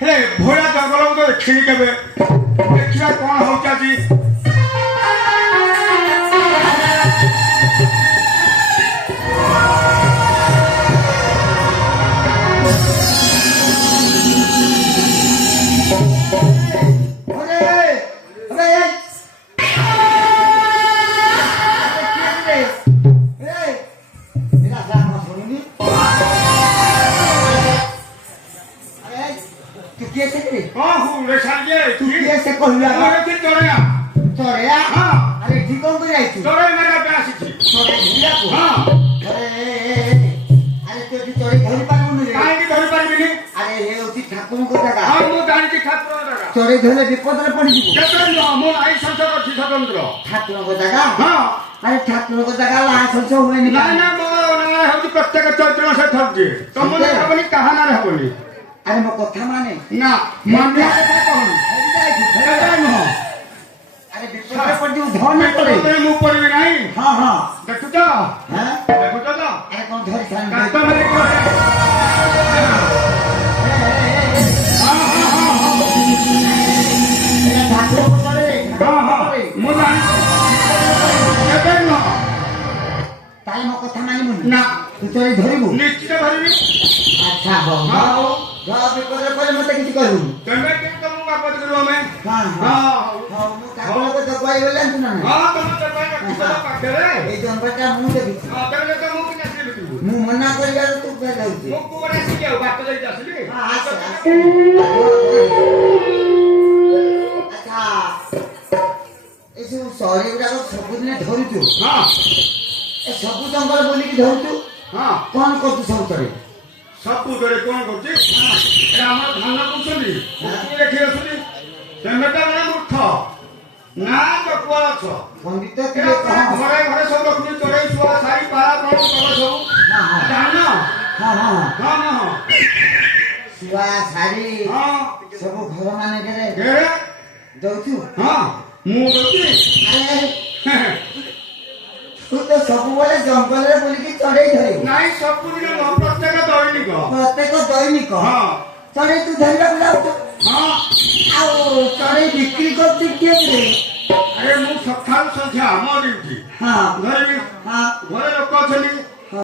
हे भोला जंगल को देखी केबे देखिया कौन होचा जी चढ़े धरले विपद रे पड़ी जीवो केतन मोर आई संसार अछि स्वतंत्र ठाकुर को जगह हां अरे ठाकुर को जगह ला संस होए नि ना ना मो ना होती प्रत्येक चैत्र मास थक जे तमने हबनी कहाना रे हबनी अरे मो कथा माने ना माने कथा कहन हेरी जाय न अरे विपद रे पड़ी धन न पड़े मैं मुंह पड़ी नहीं हां हां देखु तो हां देखु तो अरे कौन धरी सान काता मेरे को ठाकुर को चढ़े हां हां मो जान केबे न ताई मो कथा माने मुन ना तू चढ़े धरिबु निश्चित भरबी अच्छा हो हां जा विपद रे पड़े मते किछ कहू तमे के तुम बापत करू मैं हां हां हां मो ठाकुर को दबाई बोले तू ना हां तुम दबाई किछो पाखे रे ए जनबटा मु देखि हां तमे तो मु के नसी लुटू मु मना करिया तू पे जाउछी मु को रे सिके बात जाई जासली हां अच्छा ए सॉरी गुडा को सब दिन धरितु हां ए सब जंगल बोली की धरितु हां कौन को तू सब करे सब करे कोन करछि ए हमर धान कुछली तू देखि असली तमे त ना मूर्ख ना चकुआ छ पंडित के के कहा घरे घरे सब रखनी चढ़ई सुआ साई पारा कोन तल सब हां हां जान हां हां हां हां शिवा सारी हां सब घर माने करे के दउछु हां मु दउछि अरे तू तो सब बोले जंगल रे बोली की चढ़ई धरे नाही सब दिन प्रत्येक दैनिक प्रत्येक दैनिक हां चढ़ई तू धरिला बुलाउ हां आउ चढ़ई बिक्री करती के रे अरे मु सखाल संख्या म दिउछि हां घरे हां घरे लोक छली